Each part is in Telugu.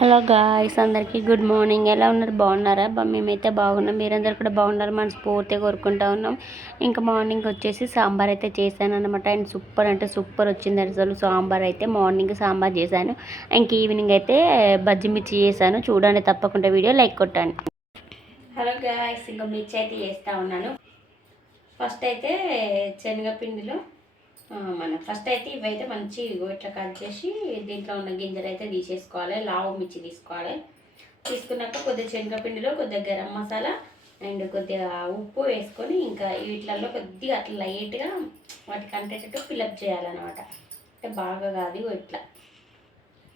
హలో గాయ్స్ అందరికీ గుడ్ మార్నింగ్. ఎలా ఉన్నారు? బాగున్నారా? మేమైతే బాగున్నాం. మీరందరూ కూడా బాగున్నారో మనం స్ఫూర్తిగా కోరుకుంటా ఉన్నాం. ఇంకా మార్నింగ్ వచ్చేసి సాంబార్ అయితే చేశాను అనమాట అండ్ సూపర్ అంటే సూపర్ వచ్చింది అసలు సాంబార్ అయితే మార్నింగ్ సాంబార్ చేశాను. ఇంక ఈవినింగ్ అయితే బజ్జి మిర్చి చేశాను. చూడండి తప్పకుండా వీడియో లైక్ కొట్టండి. హలో గాయ్స్ ఇంకా మిర్చి అయితే చేస్తూ ఉన్నాను. ఫస్ట్ అయితే శనగపిండిలో మన ఫస్ట్ అయితే ఇవైతే మంచి ఇట్లా కట్ చేసి దీంట్లో ఉన్న గింజలు అయితే తీసేసుకోవాలి లావు మిర్చి తీసుకోవాలి. తీసుకున్నాక కొద్దిగా శనగపిండిలో కొద్దిగా గరం మసాలా అండ్ కొద్దిగా ఉప్పు వేసుకొని ఇంకా వీటిలలో కొద్దిగా అట్లా లైట్గా వాటికి అంటేటట్టు ఫిలప్ చేయాలన్నమాట. అంటే బాగా కాదు ఇట్లా.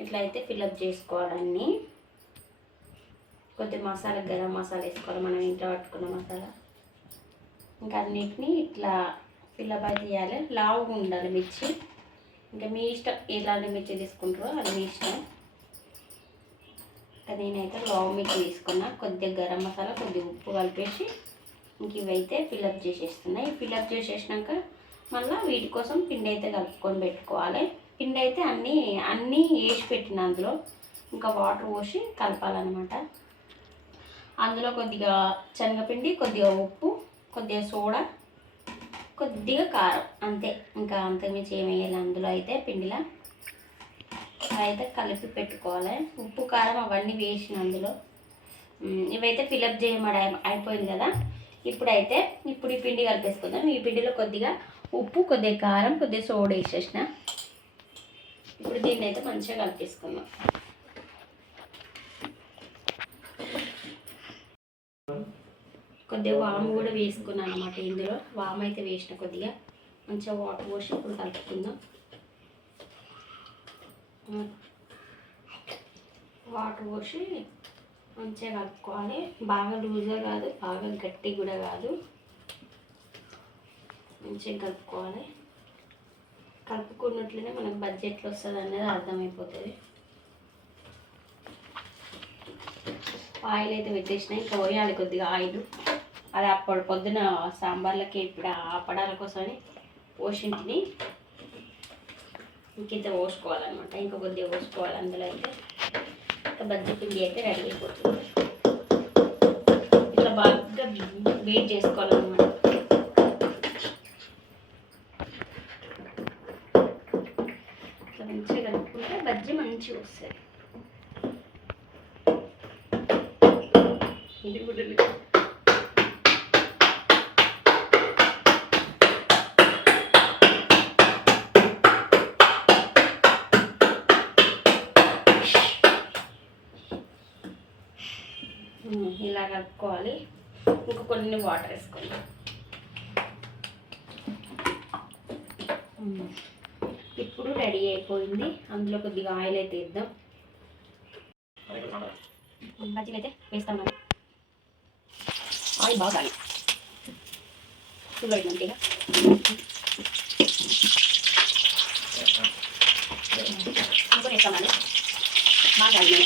ఇట్లా అయితే ఫిలప్ చేసుకోవాలన్నీ. కొద్దిగా మసాలా గరం మసాలా వేసుకోవాలి మనం ఇంట్లో పట్టుకున్న మసాలా. ఇంకా అన్నిటిని ఇట్లా ఫిల్లప్ అయితే చేయాలి లావుగా ఉండాలి మిర్చి. ఇంకా మీ ఇష్టం ఎలాంటి మిర్చి తీసుకుంటారో అది మీ ఇష్టం. ఇంకా నేనైతే లావు మిర్చి తీసుకున్నా. కొద్దిగా గరం మసాలా కొద్దిగా ఉప్పు కలిపేసి ఇంక ఇవైతే ఫిలప్ చేసేస్తున్నాయి ఫిలప్ చేసేసినాక మళ్ళీ వీటి కోసం పిండి అయితే కలుపుకొని పెట్టుకోవాలి. పిండి అయితే అన్నీ అన్నీ వేసి పెట్టిన అందులో ఇంకా వాటర్ పోసి కలపాలన్నమాట. అందులో కొద్దిగా శనగపిండి కొద్దిగా ఉప్పు కొద్దిగా సోడా కొద్దిగా కారం అంతే. ఇంకా అంతకుమించి ఏం వేయాలి? అందులో అయితే పిండిలో అయితే కలిపి పెట్టుకోవాలి. ఉప్పు కారం అవన్నీ వేసిన అందులో. ఇవైతే ఫిలప్ చేయమడ అయిపోయింది కదా. ఇప్పుడైతే ఇప్పుడు ఈ పిండి కలిపేసుకుందాం. ఈ పిండిలో కొద్దిగా ఉప్పు కొద్దిగా కారం కొద్దిగా సోడా వేసేసిన. ఇప్పుడు దీన్ని అయితే మంచిగా కలిపేసుకుందాం. కొద్దిగా వాము కూడా వేసుకున్నాను అనమాట ఇందులో. వాము అయితే వేసిన కొద్దిగా. మంచిగా వాటర్ పోసి ఇప్పుడు కలుపుకుందాం. వాటర్ పోసి మంచిగా కలుపుకోవాలి. బాగా లూజ్గా కాదు బాగా గట్టి కూడా కాదు. మంచిగా కలుపుకోవాలి. కలుపుకున్నట్లనే మనకు బడ్జెట్లో వస్తుంది అనేది అర్థమైపోతుంది. ఆయిల్ అయితే పెట్టేసిన ఇంకా పోయాలి కొద్దిగా ఆయిల్. అది అప్పుడు పొద్దున సాంబార్లకి ఇప్పుడు అప్పడాల కోసమని పోషింటిని ఇంకింత పోసుకోవాలన్నమాట. ఇంకా కొద్దిగా పోసుకోవాలి. అందులో అయితే ఇంకా బజ్జి పిండి అయితే రెడీ అయిపోతుంది. ఇట్లా బాగా వెయిట్ చేసుకోవాలన్నమాట. ఇట్లా మంచిగా కలుపుకుంటే బజ్జి మంచిగా వస్తుంది. ఇది కూడా కలుపుకోవాలి. ఇంకా కొన్ని వాటర్ వేసుకోండి ఇప్పుడు రెడీ అయిపోయింది. అందులో కొద్దిగా ఆయిల్ అయితే ఇద్దాం బజ్జీలు అయితే వేస్తాం మనం ఆయిల్ బాగా కాలి. చూడండి మంచిగా ఇంకో వేస్తామని బాగా కాలి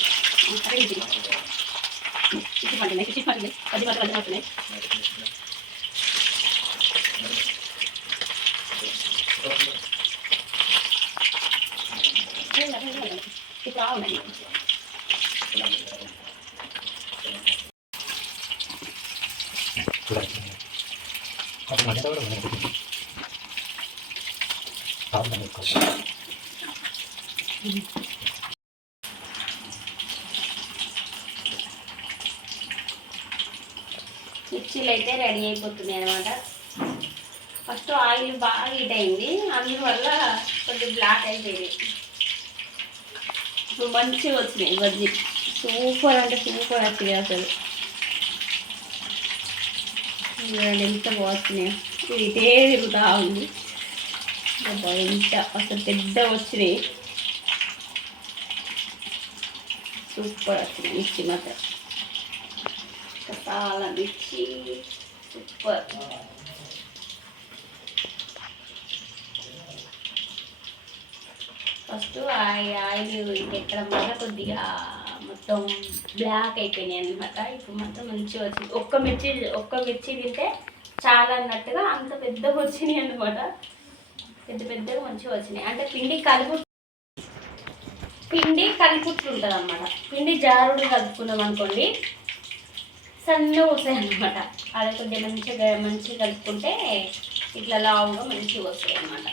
అరే ఇది చిట్టి పడుతున్నాయి చిట్టి పడుతున్నాయి పది పట్టు పది పడుతున్నాయి ఇప్పుడు ఆవున్నాయి ಅದು మిర్చీలు అయితే రెడీ అయిపోతున్నాయి అనమాట ఫస్ట్ ఆయిల్ బాగా హీట్ అయింది. అందువల్ల కొంచెం బ్లాక్ అయిపోయింది. ఇప్పుడు మంచిగా వచ్చినాయి బజ్జీ. సూపర్ అంటే సూపర్ వచ్చినాయి అసలు ఎంత బాగున్నాయి ఇది ఇదే తిరుగుతూ ఉంది. ఎంత అసలు పెద్ద వచ్చినాయి. సూపర్ వచ్చినాయి మిర్చి మాత్రం. చాలా మిర్చి సూపర్ ఫస్ట్ ఆయిల్ ఎక్కడ వల్ల కొద్దిగా మొత్తం బ్లాక్ అయిపోయినాయి అనమాట ఇప్పుడు మాత్రం మంచిగా వచ్చింది ఒక్క మిర్చి ఒక్క మిర్చి తింటే చాలా అన్నట్టుగా అంత పెద్దగా వచ్చినాయి అనమాట పెద్ద పెద్దగా మంచిగా వచ్చినాయి అంటే పిండి కలుపు పిండి కలుపుతుంటుంది ఉంటుంది అనమాట పిండి జారుడు కలుపుకున్నాం అనుకోండి సన్నగా వస్తాయి అనమాట అది కొద్దిగా మంచిగా మంచిగా కలుపుకుంటే ఇట్లా లావుగా మంచిగా వస్తాయి అనమాట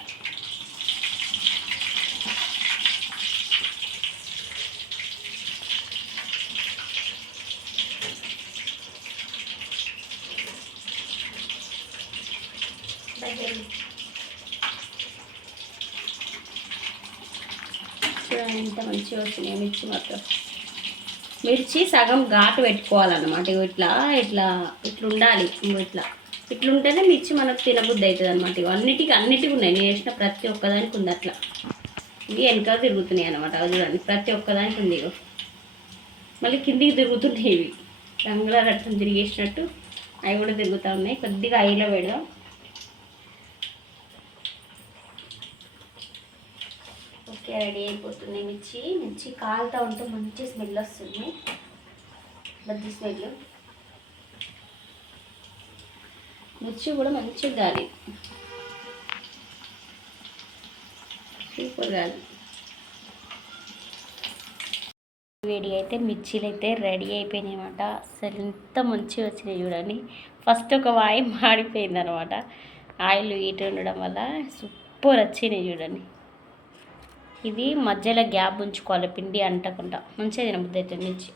చూడండి ఎంత మంచిగా వచ్చినాయి మిర్చి మాత్రం. మిర్చి సగం ఘాటు పెట్టుకోవాలన్నమాట. ఇగో ఇట్లా ఇట్లా ఇట్లా ఉండాలి ఇట్లా. ఇట్లుంటేనే మిర్చి మనకు తినబుద్ధి అవుతుంది అనమాట ఇవి అన్నిటికీ అన్నిటికీ ఉన్నాయి. నేను వేసిన ప్రతి ఒక్కదానికి ఉంది అట్లా. ఇవి వెనక తిరుగుతున్నాయి అనమాట అవి చూడండి. ప్రతి ఒక్కదానికి ఉంది ఇగో. మళ్ళీ కిందికి తిరుగుతున్నాయి ఇవి. రంగుల రట్టం తిరిగేసినట్టు అవి కూడా తిరుగుతూ ఉన్నాయి. కొద్దిగా ఐలో పెడదాం. ఓకే రెడీ అయిపోతుంది. మిర్చి మిర్చి కాలుతూ ఉంటే మంచి స్మెల్ వస్తుంది. బజ్జీ స్మెల్. మిర్చి కూడా మంచిగా గాలి. సూపర్ గాలి. వేడి అయితే మిర్చీలు అయితే రెడీ అయిపోయినాయి అనమాట అసలు ఎంత మంచిగా వచ్చినాయి చూడండి. ఫస్ట్ ఒక వాయి మాడిపోయింది అనమాట ఆయిల్ హీట్ ఉండడం వల్ల సూపర్ వచ్చినాయి చూడండి. ఇది మధ్యలో గ్యాప్ ఉంచుకోవాలి పిండి అంటకుండా. మంచిగా తినబుద్ధి అవుతుంది మిర్చి.